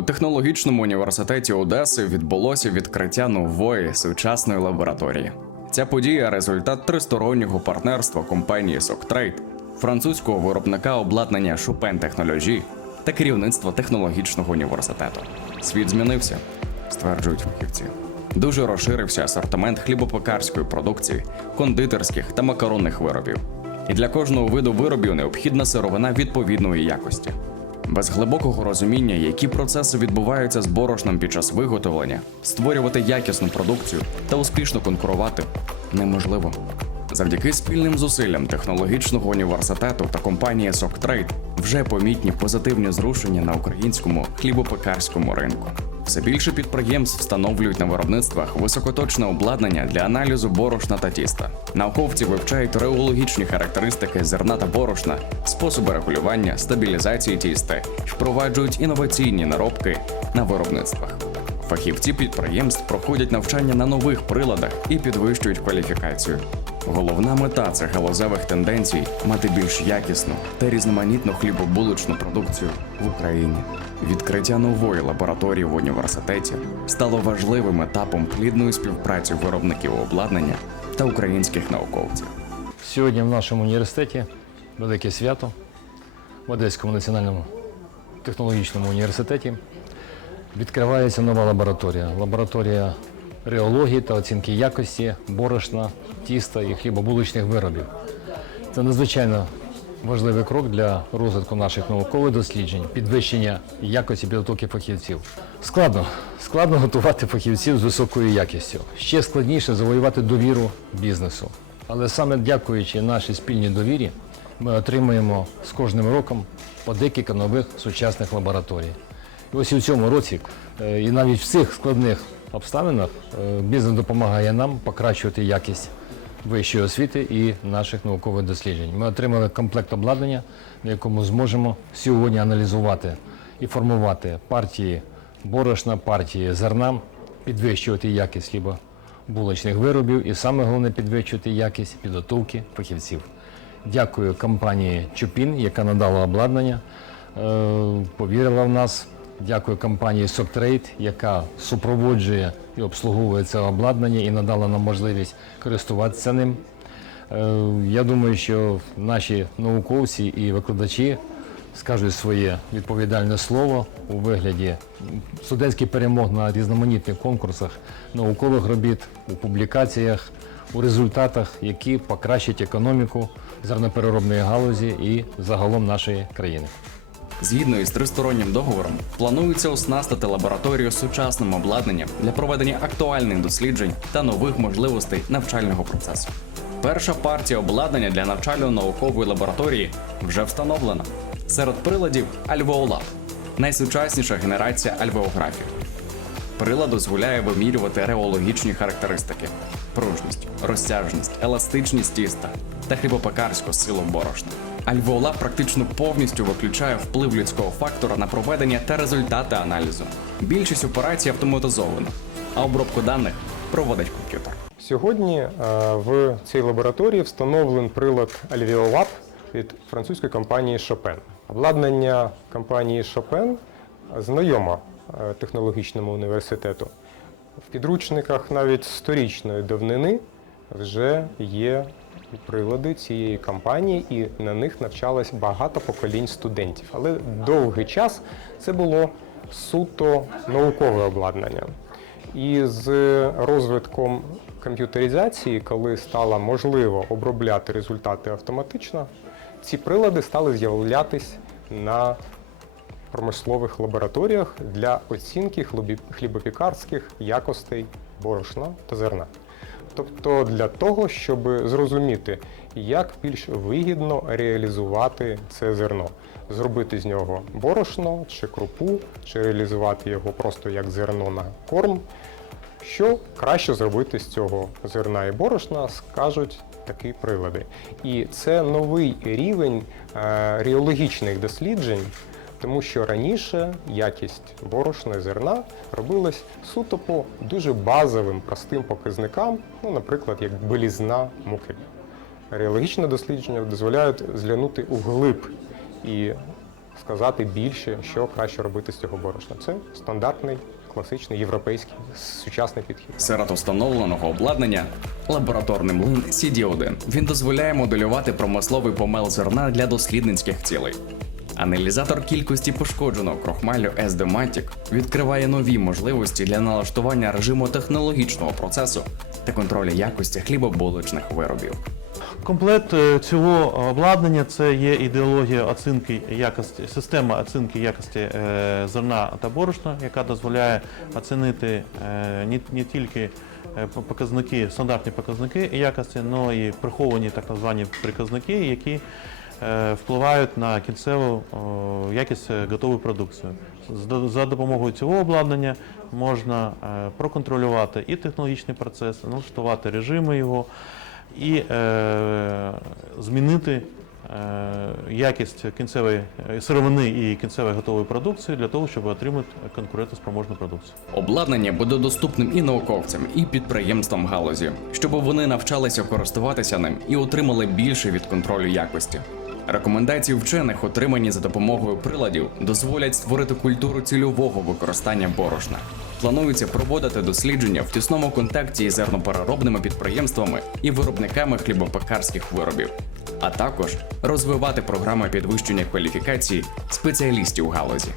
У технологічному університеті Одеси відбулося відкриття нової сучасної лабораторії. Ця подія результат тристороннього партнерства компанії Соктрейд, французького виробника обладнання Chopin Technology та керівництва технологічного університету. Світ змінився, стверджують фахівці. Дуже розширився асортимент хлібопекарської продукції, кондитерських та макаронних виробів. І для кожного виду виробів необхідна сировина відповідної якості. Без глибокого розуміння, які процеси відбуваються з борошном під час виготовлення, створювати якісну продукцію та успішно конкурувати неможливо. Завдяки спільним зусиллям технологічного університету та компанії Соктрейд вже помітні позитивні зрушення на українському хлібопекарському ринку. Все більше підприємств встановлюють на виробництвах високоточне обладнання для аналізу борошна та тіста. Науковці вивчають реологічні характеристики зерна та борошна, способи регулювання, стабілізації тіста впроваджують інноваційні наробки на виробництвах. Фахівці підприємств проходять навчання на нових приладах і підвищують кваліфікацію. Головна мета цих галузевих тенденцій мати більш якісну та різноманітну хлібобулочну продукцію в Україні. Відкриття нової лабораторії в університеті стало важливим етапом плідної співпраці виробників обладнання та українських науковців. Сьогодні в нашому університеті велике свято в Одеському національному технологічному університеті. Відкривається нова лабораторія. Лабораторія реології та оцінки якості, борошна, тіста і хлібобулочних виробів. Це надзвичайно важливий крок для розвитку наших наукових досліджень, підвищення якості підготовки фахівців. Складно, складно готувати фахівців з високою якістю. Ще складніше завоювати довіру бізнесу. Але саме дякуючи нашій спільній довірі, ми отримуємо з кожним роком по декілька нових сучасних лабораторій. І ось і в цьому році, е, і навіть в цих складних обставинах, е, бізнес допомагає нам покращувати якість вищої освіти і наших наукових досліджень. Ми отримали комплект обладнання, на якому зможемо сьогодні аналізувати і формувати партії борошна, партії зерна, підвищувати якість хлібобулочних виробів і саме головне підвищувати якість підготовки фахівців. Дякую компанії Чупін, яка надала обладнання, е, повірила в нас. Дякую компанії Соктрейд, яка супроводжує і обслуговує це обладнання і надала нам можливість користуватися ним. Е, Я думаю, що наші науковці і викладачі скажуть своє відповідальне слово у вигляді студентських перемог на різноманітних конкурсах, наукових робіт, у публікаціях, у результатах, які покращать економіку зернопереробної галузі і загалом нашої країни. Згідно із тристороннім договором, планується оснастити лабораторію сучасним обладнанням для проведення актуальних досліджень та нових можливостей навчального процесу. Перша партія обладнання для навчально-наукової лабораторії вже встановлена. Серед приладів Альвеолаб найсучасніша генерація альвеографів. Прилад дозволяє вимірювати реологічні характеристики: пружність, розтяжність, еластичність тіста та хлібопекарську силу борошна. Альвеола практично повністю виключає вплив людського фактора на проведення та результати аналізу. Більшість операцій автоматизовано, а обробку даних проводить комп'ютер. Сьогодні е, в цій лабораторії встановлений прилад Alveolab від французької компанії Chopin. Обладнання компанії Chopin знайомо е, технологічному університету. В підручниках навіть сторічної давнини вже є прилади цієї компанії, і на них навчалось багато поколінь студентів. Але довгий час це було суто наукове обладнання. І з розвитком комп'ютеризації, коли стало можливо обробляти результати автоматично, ці прилади стали з'являтись на промислових лабораторіях для оцінки хлібопікарських якостей борошна та зерна. Тобто для того, щоб зрозуміти, як більш вигідно реалізувати це зерно, зробити з нього борошно чи крупу, чи реалізувати його просто як зерно на корм. Що краще зробити з цього зерна і борошна, скажуть такі прилади. І це новий рівень е, ріологічних досліджень, тому що раніше якість борошна зерна робилась суто по дуже базовим, простим показникам, ну, наприклад, як белізна муки. Реологічне дослідження дозволяють зглянути у глиб і сказати більше, що краще робити з цього борошна. Це стандартний, класичний, європейський, сучасний підхід. Серед установленого обладнання лабораторний млин CD1. Він дозволяє моделювати промисловий помел зерна для дослідницьких цілей. Аналізатор кількості пошкодженого крохмалю SD-Matic відкриває нові можливості для налаштування режиму технологічного процесу та контролю якості хлібобулочних виробів. Комплект е, цього обладнання це є ідеологія оцінки якості, система оцінки якості е, зерна та борошна, яка дозволяє оцінити е, не, тільки показники, стандартні показники якості, але і приховані так звані показники, які впливають на кінцеву якість е, готової продукції. За допомогою цього обладнання можна е, проконтролювати і технологічний процес, налаштувати режими його і е, змінити е, якість кінцевої е, сировини і кінцевої готової продукції для того, щоб отримати конкурентоспроможну продукцію. Обладнання буде доступним і науковцям, і підприємствам галузі, щоб вони навчалися користуватися ним і отримали більше від контролю якості. Рекомендації вчених, отримані за допомогою приладів, дозволять створити культуру цільового використання борошна. Планується проводити дослідження в тісному контакті із зернопереробними підприємствами і виробниками хлібопекарських виробів, а також розвивати програми підвищення кваліфікації спеціалістів галузі.